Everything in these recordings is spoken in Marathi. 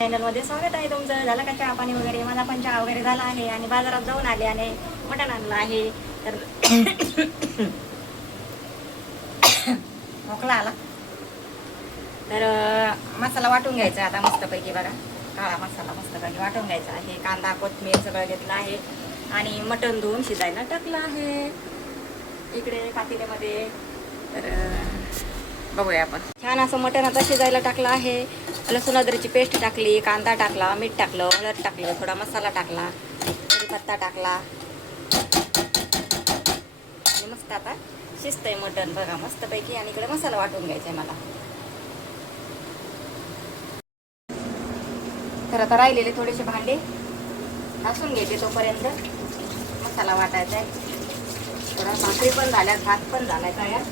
चॅनलमध्ये स्वागत आहे तुमचं. झालं का चहा पाणी वगैरे? माझा पण चहा वगैरे झाला आहे आणि बाजारात जाऊन आले आणि मटण आणलं आहे. तर खोकला आला. तर मसाला वाटून घ्यायचा आता मस्तपैकी. बघा, काळा मसाला मस्तपैकी वाटून घ्यायचा आहे. कांदा कोथिंबीर सगळं घेतलं आहे आणि मटण धुवून शिजायला टाकलं आहे इकडे पातेल्यामध्ये. तर बघूया आपण. छान असं मटण आता शिजायला टाकलं आहे. लसूण अद्रकची पेस्ट टाकली, कांदा टाकला, मीठ टाकलं, हळद टाकलं, थोडा मसाला टाकला, कढीपत्ता टाकला आणि मस्त आता शिजतंय मटण. बघा मस्तपैकी. आणि इकडे मसाला वाटून घ्यायचा आहे मला. तर आता राहिलेले थोडेसे भांडे घासून घ्यायचे तोपर्यंत मसाला वाटायचा आहे. थोडा भाकरी पण झाल्यात, भात पण झालाय तयार.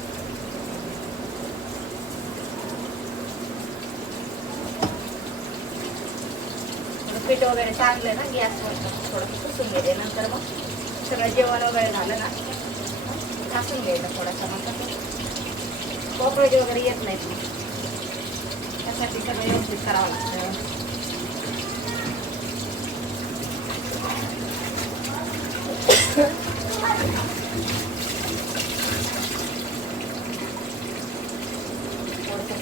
पीठ वगैरे चांगलं ना गॅसवर थोडंसं पुसून घ्यायचे. नंतर मग सगळं जेवण वगैरे झालं ना घासून घ्यायचं थोडंसं. मग कॉकरोच वगैरे येत नाहीत मग. त्यासाठी सगळं व्यवस्थित करावं लागतं.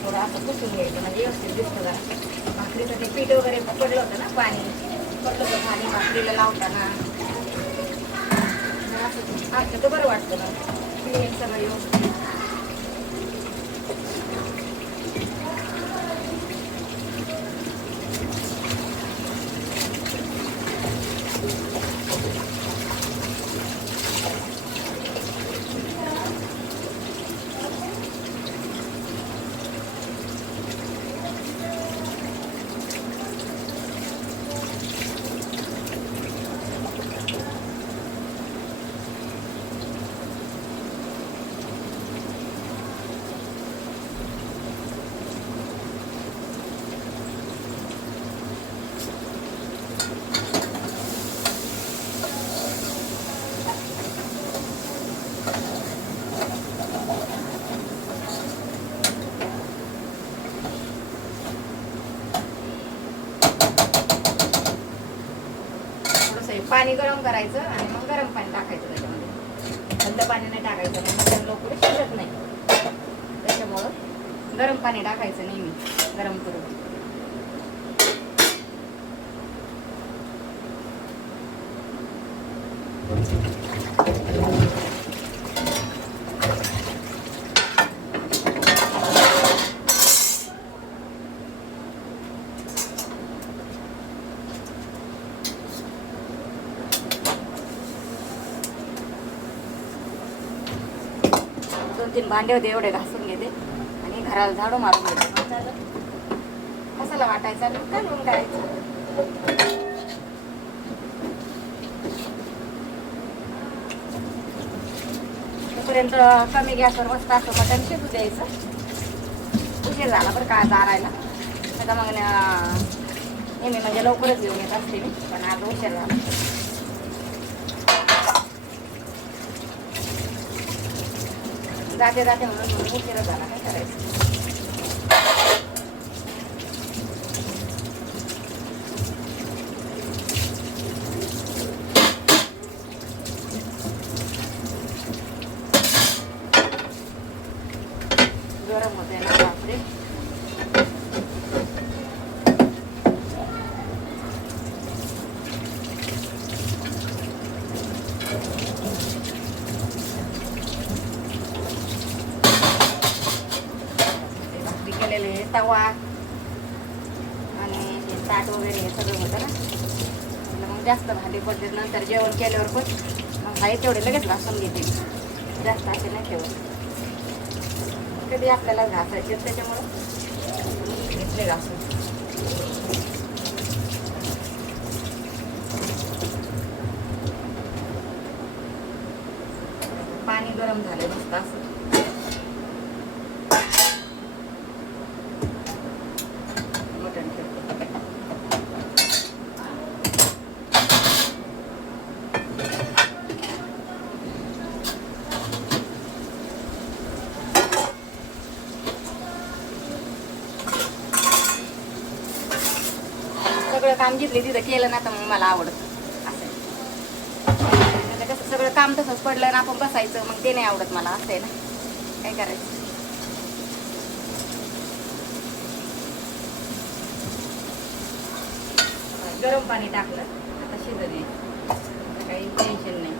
थोडं असं पुसून घ्यायचं म्हणजे व्यवस्थित दिसतं जरा. भाकरीचं ते पीठ वगैरे पडलं होतं ना, पाणी पडलं होतं आणि भाकरीला लावताना असं तर बरं वाटतं ना. क्लीन सगळं व्यवस्थित. पाणी गरम करायचं आणि मग गरम पाणी टाकायचं त्याच्यामध्ये. थंड पाणी नाही टाकायचं, मग लवकर शिजत नाही. त्याच्यामुळं गरम पाणी टाकायचं नेहमी, गरम करून. दोन तीन भांडे होते एवढे घासून घेते आणि घराला झाडू मारून घेते. मसाला वाटायचा आणि काढून करायचं. तोपर्यंत कमी गॅसवर मस्त असं मटण शिजू द्यायचं. उशीर झाला बरं का चारायला. आता मग नेहमी म्हणजे लवकरच घेऊन येत असते मी, पण आज उशीर झाला. जाते जाते म्हणून उशीर झाला, काय करायचं. गरम होते ना बापरे. केलेले तवा आणि हे ताट वगैरे हे सगळं होतं ना. मग जास्त भांडी पडते. नंतर जेवण केल्यावर पण मग आहे तेवढे लगेच घासून घेते. जास्त असे नाही ठेवत. कधी आपल्याला घासायचे त्याच्यामुळं घेतले घासून. पाणी गरम झाले मस्त असं. सगळं काम जिथले तिथं केलं ना तर मग मला आवडतं असं आहे. आता कसं सगळं काम तसंच पडलं ना आपण बसायचं मग ते नाही आवडत मला असं आहे ना. काय करायचं. गरम पाणी टाकलं आता शिजत येईल काही टेन्शन नाही.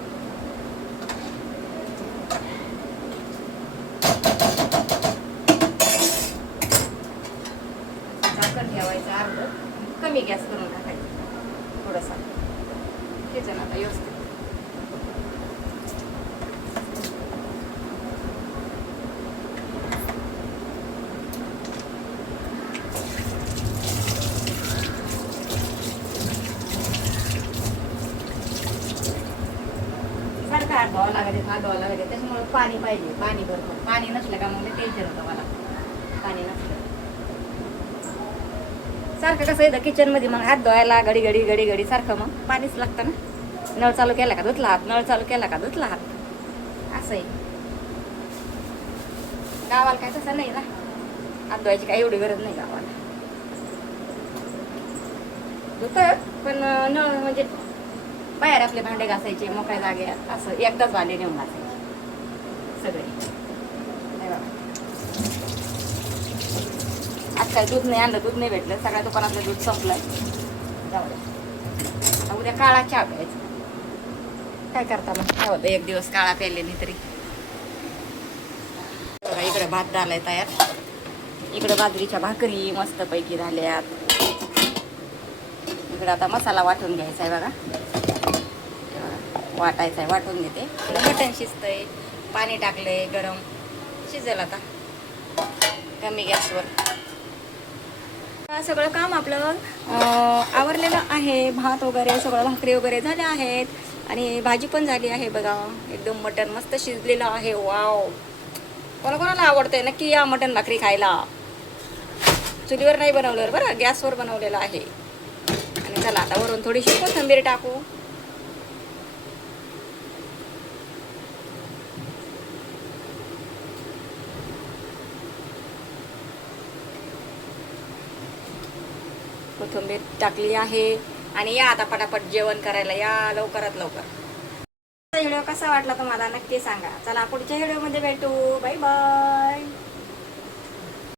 झाकण ठेवायचं अर्ध कमी गॅस करून टाकायचं थोडासा शिजेल आता व्यवस्थित. सारखं हात धुवावं लागायचे त्याच्यामुळे पाणी पाहिजे. पाणी भरपूर पाणी नसलं का मग टेन्शन होतं मला. पाणी नसलं सारखं कसं येतं किचनमध्ये मग हात धुवायला घडी घडी सारखं मग पाणीच लागतं ना. नळ चालू केला का धुतला हात, नळ चालू केला का धुतला हात असं आहे. गावाला काय तसं नाही ना, हात धुवायची काही एवढी गरज नाही गावाला. धुतात पण नळ म्हणजे बाहेर आपले भांडे घासायचे मोकळ्या जागेत असं एकदाच भांडे नेऊन घासायचे सगळे. नाही बाबा आज काय दूध नाही आणलं, दूध नाही भेटलं, सगळ्या दुकानातलं दूध संपलंय. जाऊ दे आता उद्या काळा चहा प्यायचा. काय करता मग काय होतं एक दिवस काळा प्यायले नाही तरी. इकडे भात झालाय तयार. इकडे बाजरीच्या भाकरी मस्तपैकी झाल्यात. इकडे आता मसाला वाटून घ्यायचा आहे बघा. वाटायचा आहे वाटून घेते. मटण शिजतंय, पाणी टाकलंय गरम, शिजेल आता कमी गॅसवर. सगळं काम आपलं आवरलेलं आहे. भात वगैरे सगळं भाकरी वगैरे झाल्या आहेत आणि भाजी पण झाली आहे बघा. एकदम मटण मस्त शिजलेलं आहे. वाव, कोणाकोणाला आवडतंय नक्की या मटण भाकरी खायला. चुलीवर नाही बनवलं बरं, गॅसवर बनवलेलं आहे. आणि चला आता वरून थोडीशी कोथिंबीर टाकू. कोथिंबीर टाकली आहे आणि या आता पटापट जेवण करायला या लवकरात लवकर. व्हिडिओ कसा वाटला तुम्हाला नक्की सांगा. चला पुढच्या व्हिडिओमध्ये भेटू. Bye bye.